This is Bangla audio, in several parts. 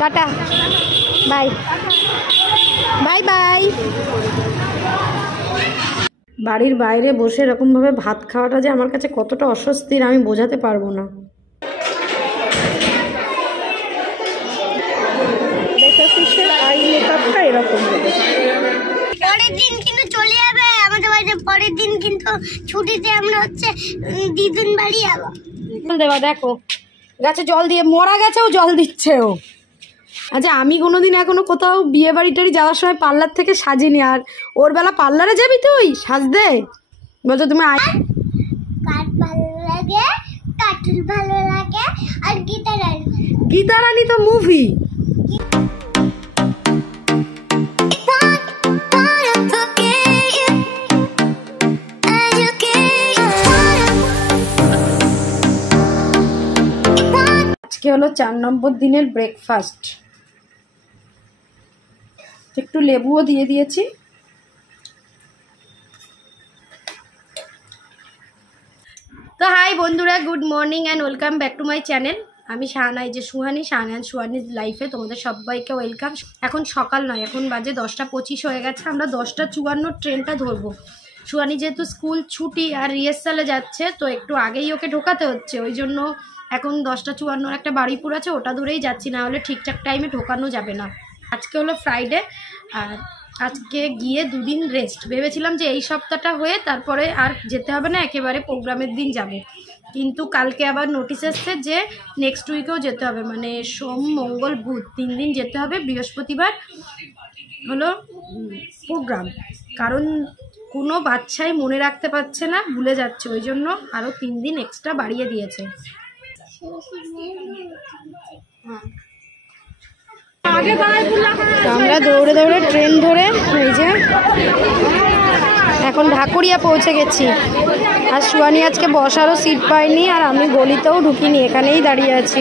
Tata bye bye bye. বাড়ির বাইরে বসে এরকমভাবে ভাত খাওয়াটা যে আমার কাছে কতটা অস্বস্তির আমি বোঝাতে পারবো না। এরকম পরের দিন কিন্তু চলে যাবে আমাদের বাড়িতে, পরের দিন কিন্তু ছুটিতে আমরা হচ্ছে দিদুন বাড়ি যাবো। দেবা দেখো গাছে জল দিয়ে, মরা গাছেও জল দিচ্ছে ও। আচ্ছা আমি কোনোদিন এখনো কোথাও বিয়ে বাড়ি টাড়ি যাওয়ার সময় পার্লার থেকে সাজিনি, আর ওর বেলা পার্লারে যাবি তুই সাজতে? বলছো তুমি কাঠ ভালো লাগে, কাটুল ভালো লাগে, আর গীতা রানী তো মুভি। আজকে হলো 4 নম্বর দিনের ব্রেকফাস্ট। একটু লেবুও দিয়ে দিয়েছি। তো হাই বন্ধুরা, good morning and welcome back to my channel. আমি শাহানা, এই যে সুহানি, শাহানা অ্যান্ড সুহানিজ লাইফে তোমাদের সবাইকে ওয়েলকাম। এখন সকাল নয়, এখন বাজে 10টা 25 হয়ে গেছে। আমরা 10টা 54 ট্রেনটা ধরবো। সুহানি যেহেতু স্কুল ছুটি আর রিহার্সালে যাচ্ছে, তো একটু আগেই ওকে ঢোকাতে হচ্ছে, ওই জন্য এখন 10টা 54 একটা বাড়িপুর আছে, ওটা ধরেই যাচ্ছি, না হলে ঠিকঠাক টাইমে ঢোকানো যাবে না। আজকে হলো ফ্রাইডে, আর আজকে গিয়ে 2 দিন রেস্ট। ভেবেছিলাম যে এই সপ্তাহটা হয়ে তারপরে আর যেতে হবে না, একেবারে প্রোগ্রামের দিন যাব, কিন্তু কালকে আবার নোটিশ এসছে যে নেক্সট উইকেও যেতে হবে, মানে সোম মঙ্গল বুধ 3 দিন যেতে হবে। বৃহস্পতিবার হলো প্রোগ্রাম, কারণ কোনো বাচ্চাই মনে রাখতে পারছে না, ভুলে যাচ্ছে, ওই জন্য আরও 3 দিন এক্সট্রা বাড়িয়ে দিয়েছে। আমরা দৌড়ে দৌড়ে ট্রেন ধরে এই যে এখন ঢাকুরিয়া পৌঁছে গেছি। আর সুহানি আজকে বসারও সিট পাইনি, আর আমি গলিতেও ঢুকিনি, এখানেই দাঁড়িয়ে আছি।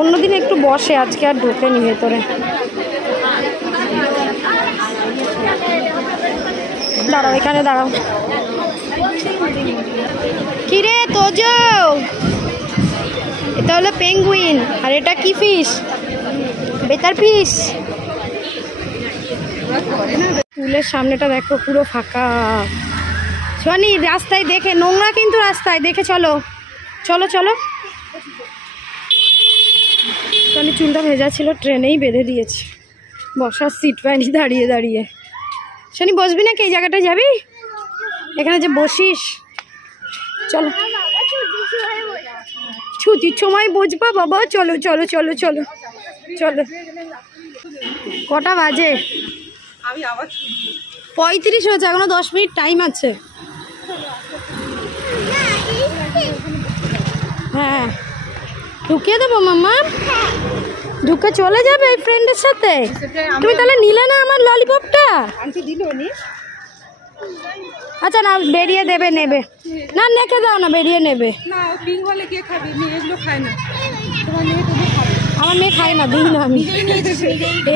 অন্যদিন একটু বসে, আজকে আর ঢুকেনি ভেতরে। দাঁড়াও, এখানে দাঁড়াও। কিরে তোজো, এটা হলো পেঙ্গুইন, আর এটা কি ফিশ? বেতার ফিশ। স্কুলের সামনেটা দেখো পুরো ফাঁকা। শোনি রাস্তায় দেখে, নোংরা কিন্তু রাস্তায় দেখে চলো, চলো চলো। শোনি চুলটা ভেজা ছিল, ট্রেনেই বেঁধে দিয়েছে, বসার সিট পাইনি দাঁড়িয়ে দাঁড়িয়ে। শোনি বসবি না কি, এই জায়গাটায় যাবি? এখানে যে বসিস, চলো। ছুটির সময় বুঝবা বাবা, চলো চলো চলো চলো চলো। কটা বাজে? 35 হয়েছে, এখনো 10 মিনিট টাইম আছে। হ্যাঁ ঢুকিয়ে দেবো মাম্মা, ঢুকে চলে যাবে এই ফ্রেন্ডের সাথে। তুমি তাহলে নিলে না আমার ললিপপটা? আচ্ছা না, বেরিয়ে দেবে, নেবে না, নেকে দাও না, বেরিয়ে নেবে। আমার মেয়ে খায় না, দিই না আমি,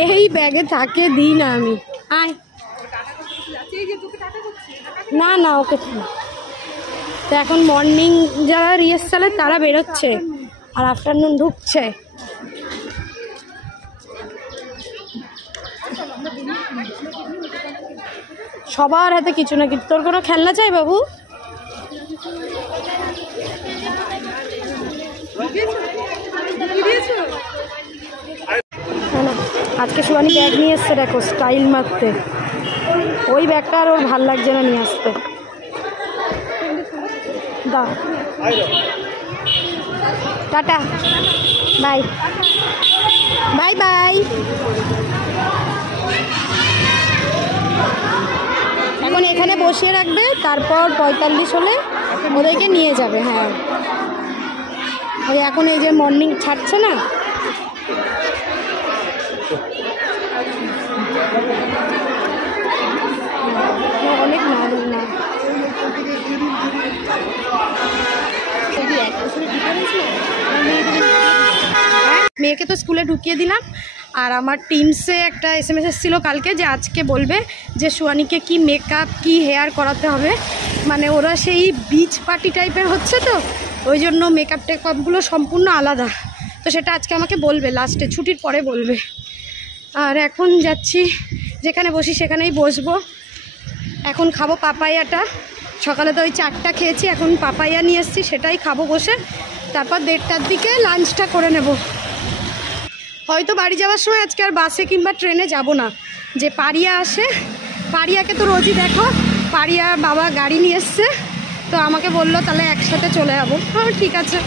এই ব্যাগে থাকে, দিই না আমি। আয় না না, ওকে তো এখন মর্নিং যারা রিহার্সালে তারা বেরোচ্ছে, আর আফটারনুন ঢুকছে। সবার হাতে কিছু না কিছু। তোর কোনো খেলনা চাই বাবু? আজকে সুহানি ব্যাগ নিয়ে এসছে, দেখো স্টাইল মারতে। ওই ব্যাগটা আর ওর ভাল লাগছে না নিয়ে আসতে। দাও, টাটা বাই বাই বাই। এখন এখানে বসিয়ে রাখবে, তারপর 45 হলে ওদেরকে নিয়ে যাবে। হ্যাঁ ওই এখন এই যে মর্নিং ছাড়ছে না, অনেক না না। মেয়েকে তো স্কুলে ঢুকিয়ে দিলাম, আর আমার টিমসে একটা SMS এসেছিলো কালকে যে আজকে বলবে যে সুহানিকে কি মেকআপ কি হেয়ার করাতে হবে, মানে ওরা সেই বিচ পার্টি টাইপের হচ্ছে, তো ওই জন্য মেকআপ টেকআপগুলো সম্পূর্ণ আলাদা। তো সেটা আজকে আমাকে বলবে, লাস্টে ছুটির পরে বলবে। আর এখন যাচ্ছি, যেখানে বসি সেখানেই বসবো। এখন খাবো পাপাইয়াটা, সকালে তো ওই 4টা খেয়েছি, এখন পাপাইয়া নিয়ে এসেছি, সেটাই খাবো বসে। তারপর 1:30টার দিকে লাঞ্চটা করে নেব। হয়তো বাড়ি যাওয়ার সময় আজকে আর বাসে কিংবা ট্রেনে যাব না, যে পারিয়া আসে, পারিয়াকে তো রোজই দেখো, পারিয়া বাবা গাড়ি নিয়ে এসছে, তো আমাকে বললো তাহলে একসাথে চলে যাবো। হ্যাঁ ঠিক আছে।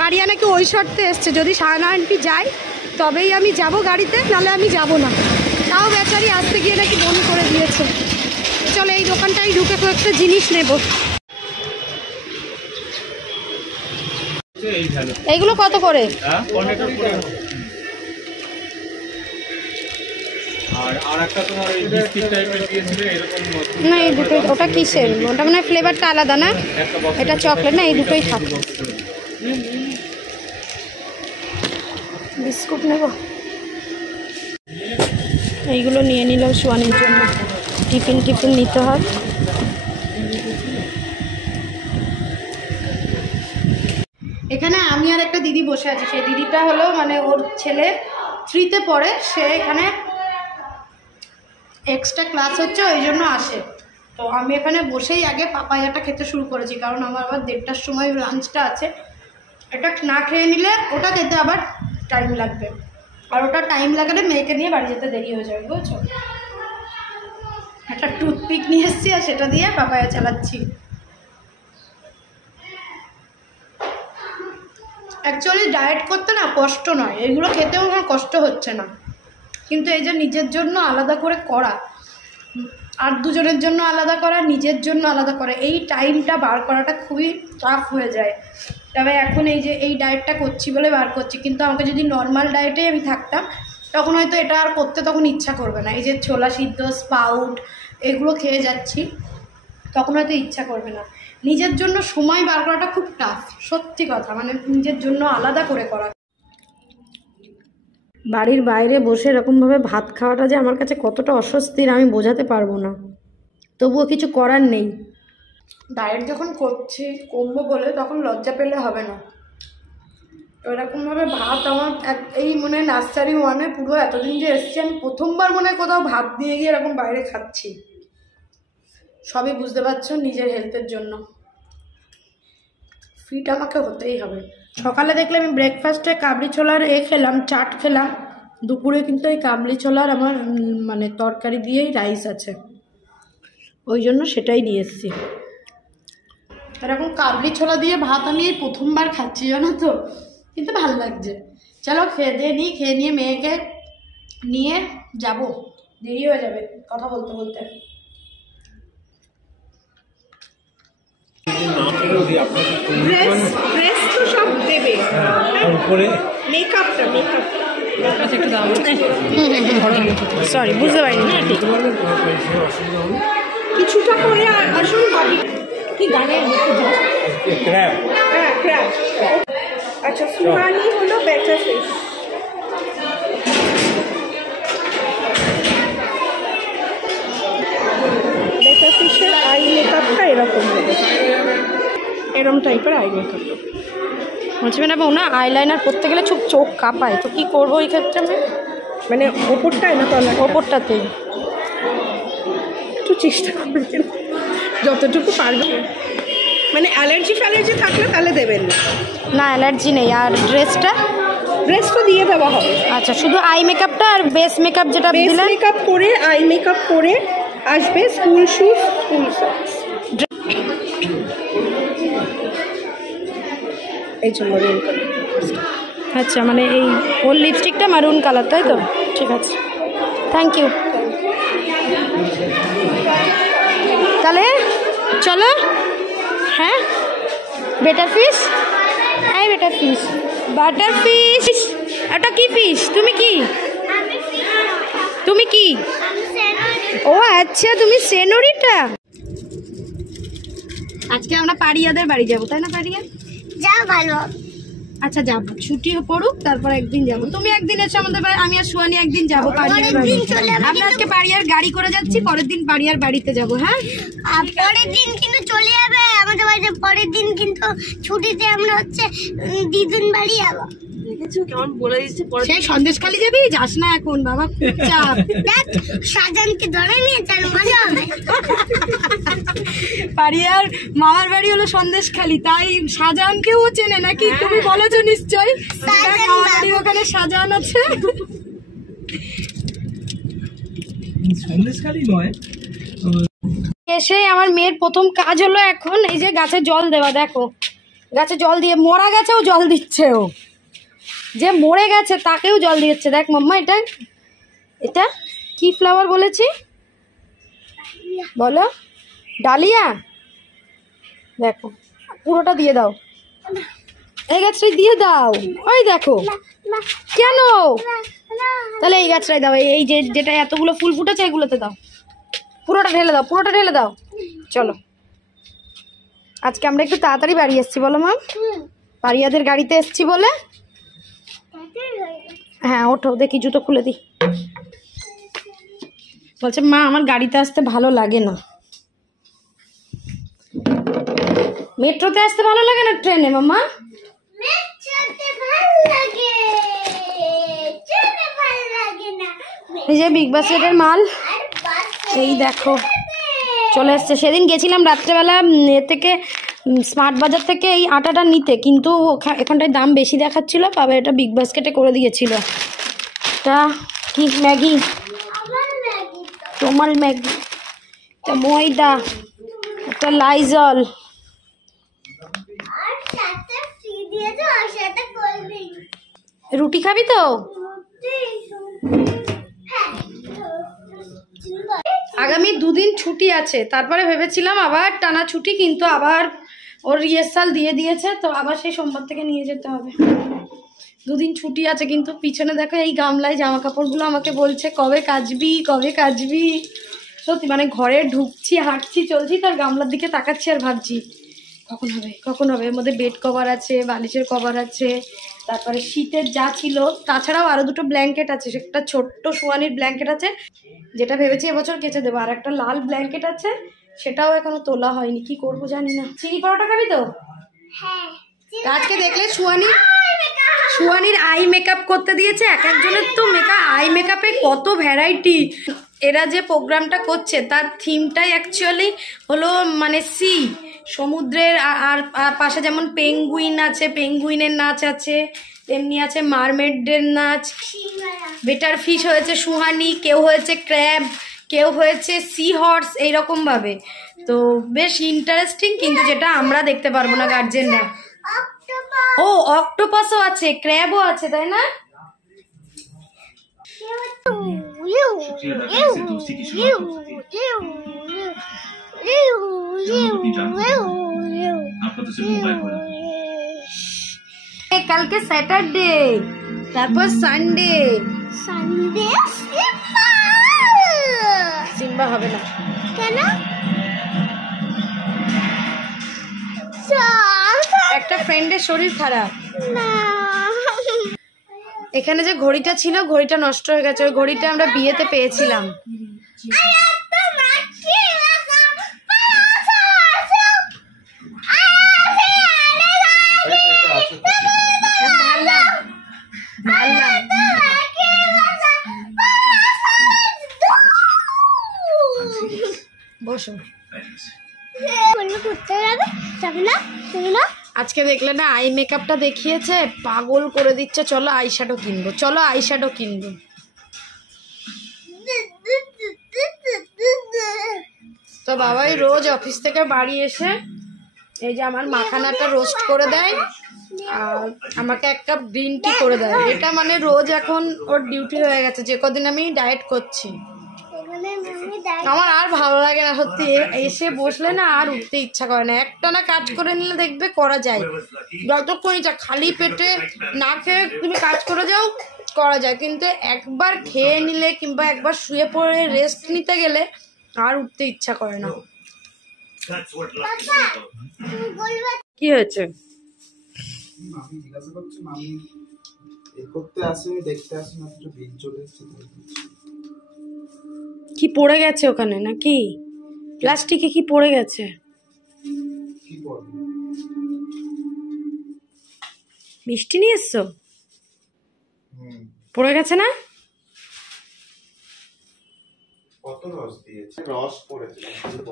পারিয়া নাকি ওই শর্তে এসছে, যদি শাহানা আন্টি যায় তবেই আমি যাব গাড়িতে, নাহলে আমি যাব না। তাও বেচারি আসতে গিয়ে নাকি বন্ধ করে দিয়েছে। চলো এই দোকানটাই ঢুকে কয়েকটা জিনিস নেব। এইগুলো কত করে? না এই দুটো, ওটা কিসের? ওটা মানে ফ্লেভারটা আলাদা না, এটা চকলেট না, এই দুটোই থাকবে। বিস্কুট নেব, এইগুলো নিয়ে নিলাম সোয়ানির জন্য, টিফিন নিতে হয়। এখানে আমি আর একটা দিদি বসে আছি। সেই দিদিটা হলো মানে ওর ছেলে 3তে পড়ে, সে এখানে এক্সট্রা ক্লাস হচ্ছে ওই জন্য আসে। তো আমি এখানে বসেই আগে পাপাইয়াটা খেতে শুরু করেছি, কারণ আমার আবার 1:30টার সময় লাঞ্চটা আছে। এটা না খেয়ে নিলে ওটা খেতে আবার টাইম লাগবে, আর ওটা টাইম লাগালে মেয়েকে নিয়ে বাড়ি যেতে দেরি হয়ে যাবে, বুঝছো। একটা টুথপিক নিয়ে এসেছি আর সেটা দিয়ে পাপাইয়া চালাচ্ছি। অ্যাকচুয়ালি ডায়েট করতে না কষ্ট নয়, এগুলো খেতেও আমার কষ্ট হচ্ছে না, কিন্তু এই যে নিজের জন্য আলাদা করে করা, আর দুজনের জন্য আলাদা করা, নিজের জন্য আলাদা করা, এই টাইমটা বার করাটা খুবই টাফ হয়ে যায়। তবে এখন এই যে এই ডায়েটটা করছি বলে বার করছি, কিন্তু আমাকে যদি নর্মাল ডায়েটেই আমি থাকতাম তখন হয়তো এটা আর করতে তখন ইচ্ছা করবে না। এই যে ছোলা সিদ্ধ, স্পাউট এগুলো খেয়ে যাচ্ছি, তখন হয়তো ইচ্ছা করবে না। নিজের জন্য সময় বার করাটা খুব টাফ, সত্যি কথা, মানে নিজের জন্য আলাদা করে করা। বাড়ির বাইরে বসে এরকমভাবে ভাত খাওয়াটা যে আমার কাছে কতটা অস্বস্তির আমি বোঝাতে পারবো না, তবুও কিছু করার নেই। ডায়েট যখন করছি কমবো বলে তখন লজ্জা পেলে হবে না। এরকমভাবে ভাত আমার এই মনে নার্সারি 1-এ পুরো এতদিন যে এসছি আমি প্রথমবার মনে কোথাও ভাত দিয়ে গিয়ে এরকম বাইরে খাচ্ছি। সবই বুঝতে পারছো, নিজের হেলথের জন্য ফিট আমাকে হতেই হবে। সকালে দেখলে আমি ব্রেকফাস্টে কাবলি ছোলার খেলাম, চাট খেলাম, দুপুরে কিন্তু এই কাবলি ছোলার আমার মানে তরকারি দিয়েই রাইস আছে, ওই জন্য সেটাই নিয়ে এসেছি। এরকম কাবলি ছোলা দিয়ে ভাত আমি এই প্রথমবার খাচ্ছি, জানো তো, কিন্তু ভালো লাগছে। চলো খেয়ে দিয়ে নিই, খেয়ে নিয়ে মেয়েকে নিয়ে যাব, দেরি হয়ে যাবে কথা বলতে বলতে। ড্রেস তো সব দেবে, মেকআপটা সরি বুঝতে পারিনি, কিছুটা করে আসুন। কি গানের ক্র্যাব? হ্যাঁ ক্র্যাব। আচ্ছা সুহানি হলো বেটার ফিশ। বেটার ফিশের আই মেকআপটা এরকম হবে, এরকম টাইপের আই মেকআপ। বলছি ম্যাডাম ও না আইলাইনার করতে গেলে খুব চোখ কাঁপায়, তো কী করবো এই ক্ষেত্রে আমি? মানে ওপরটায় না তলা? ওপরটাতে একটু চেষ্টা করবেন যতটুকু পারবেন। মানে অ্যালার্জি ফ্যালার্জি থাকলে তাহলে দেবেন না। না অ্যালার্জি নেই। আর ড্রেসটা দিয়ে দেওয়া হবে। আচ্ছা শুধু আই মেকআপটা আর বেস মেকআপ যেটা বেস মেকআপ করে আই মেকআপ করে আসবে, স্কুল শুজ, স্কুল সক্স। এই যে মারুন কালার। আচ্ছা মানে এই ওর লিপস্টিকটা মারুন কালার, তাই তো? ঠিক আছে, থ্যাংক ইউ। তাহলে চলো। হ্যাঁ বেটার ফিশ, এই বেটার ফিশ, বাটার ফিশ। এটা কি ফিশ? তুমি কি ও আচ্ছা তুমি সেনোরিটা। আজকে আমরা পারিয়াদের বাড়ি যাবো, তাই না? পারিয়া যাও ভালো। আচ্ছা যাবো, ছুটি পড়ুক তারপর একদিন যাবো। তুমি একদিন এসো আমাদের বাড়ি, আমি আর সুহানি একদিন যাবো পারিয়ার বাড়ি। আমরা আজকে পারিয়ার গাড়ি করে যাচ্ছি, পরের দিন পারিয়ার বাড়িতে যাবো। হ্যাঁ পরের দিন কিন্তু চলে যাবে আমাদের বাড়িতে, পরের দিন কিন্তু ছুটিতে আমরা হচ্ছে দিদুন বাড়ি যাবো। কিছু কেমন বলে দিচ্ছে পরে। সেই সন্দেশখালি যাবি? যাস না এখন বাবা, খুব চাপ। দেখ শাহজাহানকে ধরে নিয়ে চল, মজা হবে। পারিয়ার মামার বাড়ি হলো সন্দেশখালি, তাই শাহজাহানকেও চেনে নাকি? তুমি বলেছো নিশ্চয়। শাহজাহান মামার বাড়ির ওখানে শাহজাহান আছে। সন্দেশখালি নয়, এসে আমার মেয়ের প্রথম কাজ হলো এখন এই যে গাছে জল দেওয়া। দেখো গাছে জল দিয়ে, মরা গাছেও জল দিচ্ছে ও, যে মরে গেছে তাকেও জল দিচ্ছে। দেখ মাম্মা, এটা এটা কি ফ্লাওয়ার বলেছি বলো? ডালিয়া। দেখো পুরোটা দিয়ে দাও, এই গাছটাই দিয়ে দাও। ওই দেখো কেন, তাহলে এই গাছটাই দাও, এই যে যেটা এতগুলো ফুল ফুটেছে এগুলোতে দাও, পুরোটা ঢেলে দাও, পুরোটা ঢেলে দাও। চলো আজকে আমরা একটু তাড়াতাড়ি বাড়ি এসেছি বলো মা, পারিয়াদের গাড়িতে এসেছি বলে। হ্যাঁ ওঠো, দেখি জুতো খুলে দিই। বলছে মা আমার গাড়িতে আসতে ভালো লাগে না। মেট্রোতে আসতে ভালো লাগে না ট্রেনে মাম্মা? এই যে বিগ বাস্কেটের মাল, এই দেখো চলে এসছে। সেদিন গেছিলাম রাত্রেবেলা এর থেকে স্মার্ট বাজার থেকে এই আটাটা নিতে, কিন্তু এখানটায় দাম বেশি দেখাচ্ছিল, তবে এটা বিগ বাস্কেটে করে দিয়েছিল। এটা কি ম্যাগি? তোমার ম্যাগি, এটা ময়দা, একটা লাইজল। রুটি খাবি তো? আগামী দুদিন ছুটি আছে, তারপরে ভেবেছিলাম আবার টানা ছুটি, কিন্তু আবার ওর রিহার্সাল দিয়ে দিয়েছে, তো আবার সেই সোমবার থেকে নিয়ে যেতে হবে। দুদিন ছুটি আছে, কিন্তু পিছনে দেখো এই গামলায় জামা কাপড়গুলো আমাকে বলছে কবে কাচবি কবে কাচবি। সত্যি মানে ঘরে ঢুকছি, হাঁটছি, চলছি, তার গামলার দিকে তাকাচ্ছি আর ভাবছি কখন হবে কখন হবে। এর মধ্যে বেড কভার আছে, বালিশের কভার আছে, তারপরে শীতের যা ছিল, তাছাড়াও আরও দুটো ব্ল্যাঙ্কেট আছে। একটা ছোট্ট সোয়ানির ব্ল্যাঙ্কেট আছে, যেটা ভেবেছি এবছর কেচে দেবো, আর একটা লাল ব্ল্যাঙ্কেট আছে, সেটাও এখনো তোলা হয়নি, কি করবো জানি না। চিনি পরোটা খাবি তো? আজকে দেখলে সুয়ানির আই মেকআপ করতে দিয়েছে। এক একজনের তো আই মেকআপে কত ভ্যারাইটি। এরা যে প্রোগ্রামটা করছে তার থিমটাই অ্যাকচুয়ালি হলো মানে সি, সমুদ্রের, আর পাশে যেমন পেঙ্গুইন আছে, পেঙ্গুইনের নাচ আছে, তেমনি আছে মারমেডদের নাচ। বেটার ফিশ হয়েছে সুহানি, কেউ হয়েছে ক্র্যাব, কেউ হয়েছে সি হর্স, এইরকমভাবে। তো বেশ ইন্টারেস্টিং, কিন্তু যেটা আমরা দেখতে পারবো না গার্জেনরা। ও অক্টোপাসও আছে, ক্র্যাবও আছে, তাই না? কালকে স্যাটারডে, তারপর সানডে। সিম্বা হবে না কেন? একটা ফ্রেন্ডের শরীর খারাপ। এখানে যে ঘড়িটা ছিল, ঘড়িটা নষ্ট হয়ে গেছে। ওই ঘড়িটা আমরা বিয়েতে পেয়েছিলাম। বসো। আজকে দেখলে না আই মেকআপটা দেখিয়েছে, পাগল করে দিচ্ছে। চলো আইশ্যাডো কিনবো, চলো আইশ্যাডো কিনবো। তো বাবাই রোজ অফিস থেকে বাড়ি এসে এই যে আমার মাখানাটা রোস্ট করে দেয়, আর আমাকে এক কাপ গ্রিন টি করে দেয়। এটা মানে রোজ এখন ওর ডিউটি হয়ে গেছে, যে কদিন আমি ডায়েট করছি। আমার আর ভালো লাগে না সত্যি, এসে বসলে না আর উঠতে ইচ্ছা করে না। একটা না কাজ করে নিলে দেখবে করা যায়, যতক্ষণই যা খালি পেটে না খেয়ে তুমি কাজ করে যাও করা যায়, কিন্তু একবার খেয়ে নিলে কিংবা একবার শুয়ে পড়ে রেস্ট নিতে গেলে আর উঠতে ইচ্ছা করে না। কি হয়েছে? আমি জিজ্ঞাসা করছি, আমি এ করতে আসিনি, দেখতে আসিনি, একটু বিল চলে এসেছে। কি পড়ে গেছে ওখানে নাকি? প্লাস্টিকে কি পড়ে গেছে? কি পড়বে? মিষ্টি নিয়ে এসছো? পড়ে গেছে না? কত রস দিয়েছে, রস পড়েছে।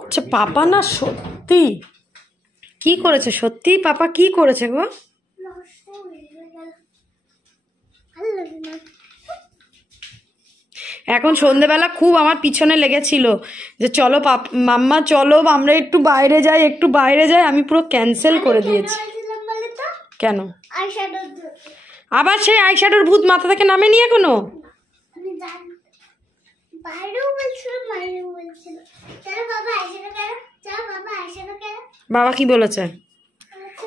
আচ্ছা পাপা না সত্যি কি করেছে, সত্যি পাপা কি করেছে গো? এখন সন্ধেবেলা খুব আমার পিছনে লেগেছিল যে চলো মাম্মা চলো আমরা একটু বাইরে যাই, একটু বাইরে যাই। আমি পুরো ক্যান্সেল করে দিয়েছি। কেন? আবার সেই আইশ্যাডোর ভূত মাথা থেকে নামেনি এখনো? বাবা কি বলেছে?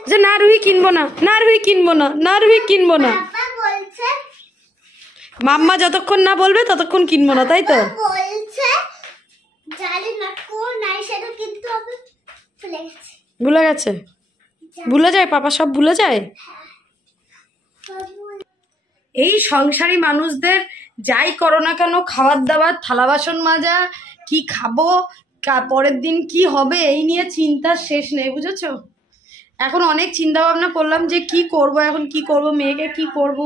যে না রুহি কিনবো না, না রুহি কিনবো না, না রুহি কিনবো না। মাম্মা যতক্ষণ না বলবে ততক্ষণ কিনবো না, তাই তো? ভুলে গেছে? ভুলে যায় পাপা, সব ভুলে যায়। এই সংসারী মানুষদের যাই করো না কেন, খাবার দাবার, থালা বাসন মাজা, কি খাবো, পরের দিন কি হবে, এই নিয়ে চিন্তার শেষ নেই, বুঝেছো? এখন অনেক চিন্তা ভাবনা করলাম যে কি করব, এখন কি করব, মেয়েকে কি করব।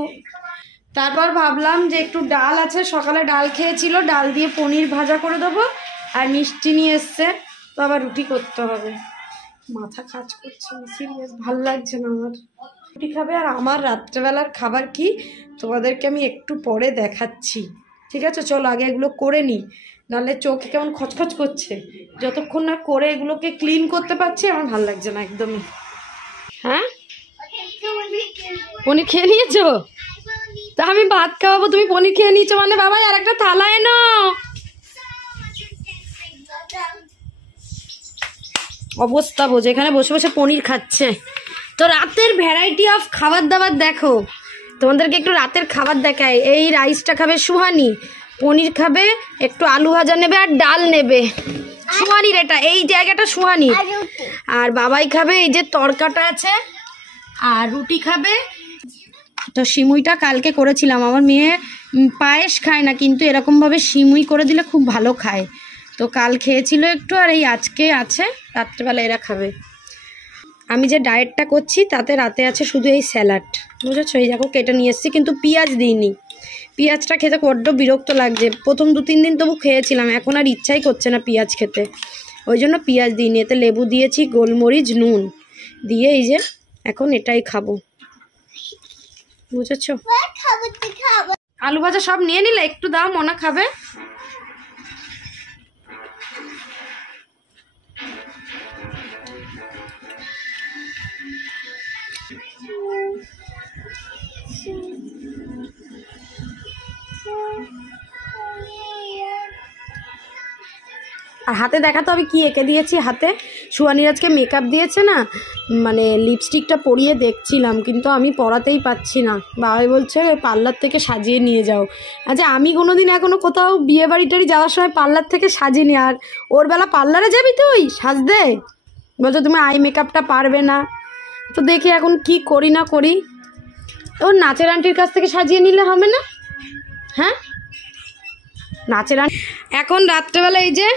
তারপর ভাবলাম যে একটু ডাল আছে, সকালে ডাল খেয়েছিল, ডাল দিয়ে পনির ভাজা করে দেবো, আর মিষ্টি নিয়ে এসছে, তো আবার রুটি করতে হবে। মাথা কাজ করছে না, সিরিয়াস, ভাল লাগছে না আমার। রুটি খাবে। আর আমার রাত্রেবেলার খাবার কি তোমাদেরকে আমি একটু পরে দেখাচ্ছি, ঠিক আছে? চলো আগে এগুলো করে নিই, নাহলে চোখে কেমন খচখচ করছে। যতক্ষণ না করে এগুলোকে ক্লিন করতে পারছি আমার ভাল লাগছে না একদমই। হ্যাঁ পনির খেয়ে নিয়েছো? তা আমি ভাত খাওয়াবো, তুমি পনির খেয়ে নিয়েছো মানে? বাবা আর একটা থালা এনো। অবস্থা বোঝে, এখানে বসে বসে পনির খাচ্ছে। তো রাতের ভ্যারাইটি অফ খাবার দাবার দেখো, তোমাদেরকে একটু রাতের খাবার দেখায়। এই রাইসটা খাবে সুহানি, পনির খাবে, একটু আলু ভাজা নেবে আর ডাল নেবে। সুহানির এটা, এই জায়গাটা সুহানি। আর বাবাই খাবে এই যে তরকাটা আছে, আর রুটি খাবে। তো সিমুইটা কালকে করেছিলাম, আমার মেয়ে পায়েস খায় না, কিন্তু এরকমভাবে সিমুই করে দিলে খুব ভালো খায়। তো কাল খেয়েছিল একটু, আর এই আজকে আছে, রাত্রেবেলা এরা খাবে। আমি যে ডায়েটটা করছি তাতে রাতে আছে শুধু এই স্যালাড, বুঝেছো? এই দেখো কেটে নিয়ে এসেছি, কিন্তু পেঁয়াজ দিইনি। পেঁয়াজটা খেতে বড্ড বিরক্ত লাগছে। প্রথম 2-3 দিন তবু খেয়েছিলাম, এখন আর ইচ্ছাই করছে না পেঁয়াজ খেতে, ওই জন্য পেঁয়াজ দিইনি। এতে লেবু দিয়েছি, গোলমরিচ, নুন দিয়ে এই যে এখন এটাই খাবো, বুঝেছো? আলু ভাজা সব নিয়ে নিলে, একটু দাও, মনা খাবে। আর হাতে দেখাতো আমি কি এঁকে দিয়েছি হাতে। সুহানির আজকে মেকআপ দিয়েছে না, মানে লিপস্টিকটা পরিয়ে দেখছিলাম, কিন্তু আমি পরাতেই পাচ্ছি না। বাবাই বলছে পার্লার থেকে সাজিয়ে নিয়ে যাও। আচ্ছা আমি কোনোদিন এখনো কোথাও বিয়ে বাড়ি টাড়ি যাওয়ার সময় পার্লার থেকে সাজিয়ে নি। আর ওর বেলা পার্লারে যাবি তুই সাজতে? বলছো তুমি আই মেকআপটা পারবে না। তো দেখি এখন কি করি না করি। ওর নাচের আন্টির কাছ থেকে সাজিয়ে নিলে হবে না? হ্যাঁ নাচের আন্টি। এখন রাত্রেবেলা এই যে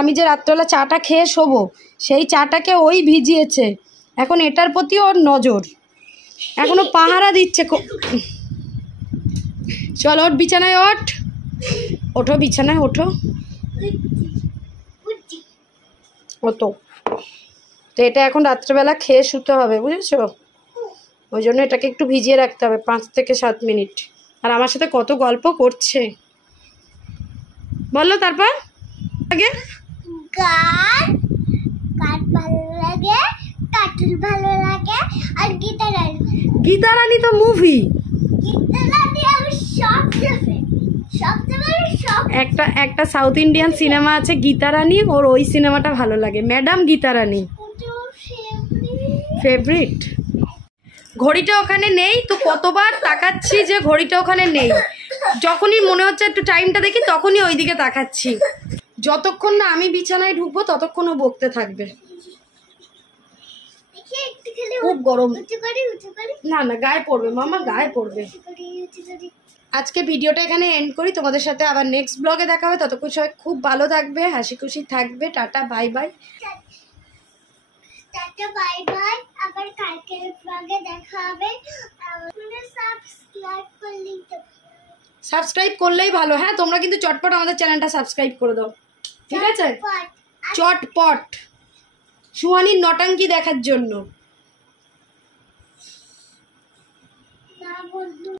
আমি যে রাত্রেবেলা চাটা খেয়ে শোবো, সেই চাটাকে ওই ভিজিয়েছে। এখন এটার প্রতি ওর নজর, এখনো পাহারা দিচ্ছে। চল ওঠ বিছানায়, ওঠো বিছানায়, ওঠো। ওতো তো এটা এখন রাত্রেবেলা খেয়ে শুতে হবে, বুঝেছো? ওই জন্য এটাকে একটু ভিজিয়ে রাখতে হবে 5 থেকে 7 মিনিট। আর আমার সাথে কত গল্প করছে বললো। তারপর আগে গান ভালো লাগে, কার্টুন ভালো লাগে, আর গীতা রানী তো মুভি। একটা সাউথ ইন্ডিয়ান সিনেমা আছে গীতা রানী, ওর ওই সিনেমাটা ভালো লাগে, ম্যাডাম গীতা রানী ফেভারিট। ঘড়িটা ওখানে নেই তো, কতবার তাকাচ্ছি যে ঘড়িটা ওখানে নেই। যখনই মনে হচ্ছে একটু টাইমটা দেখি তখনই ওইদিকে তাকাচ্ছি। যতক্ষণ না আমি বিছানায় ঢুকবো ততক্ষণ ও বকতে থাকবে। খুব গরম। না না গায়ে পড়বে মামা, গায়ে পড়বে। আজকে ভিডিওটা এখানে এন্ড করি, তোমাদের সাথে আবার নেক্সট ব্লগে দেখা হবে। ততক্ষণ সবাই খুব ভালো থাকবে, হাসি খুশি থাকবে। Tata, bye bye. Tata bye bye, আবার কালকের ব্লগে দেখা হবে। আমাদের সাবস্ক্রাইব করলেই তো সাবস্ক্রাইব করলেই ভালো। হ্যাঁ, তোমরা কিন্তু চটপট আমাদের চ্যানেলটা সাবস্ক্রাইব করে দাও, ঠিক আছে? চটপট সুহানির নটাঙ্কি দেখার জন্য। না বন্ধু।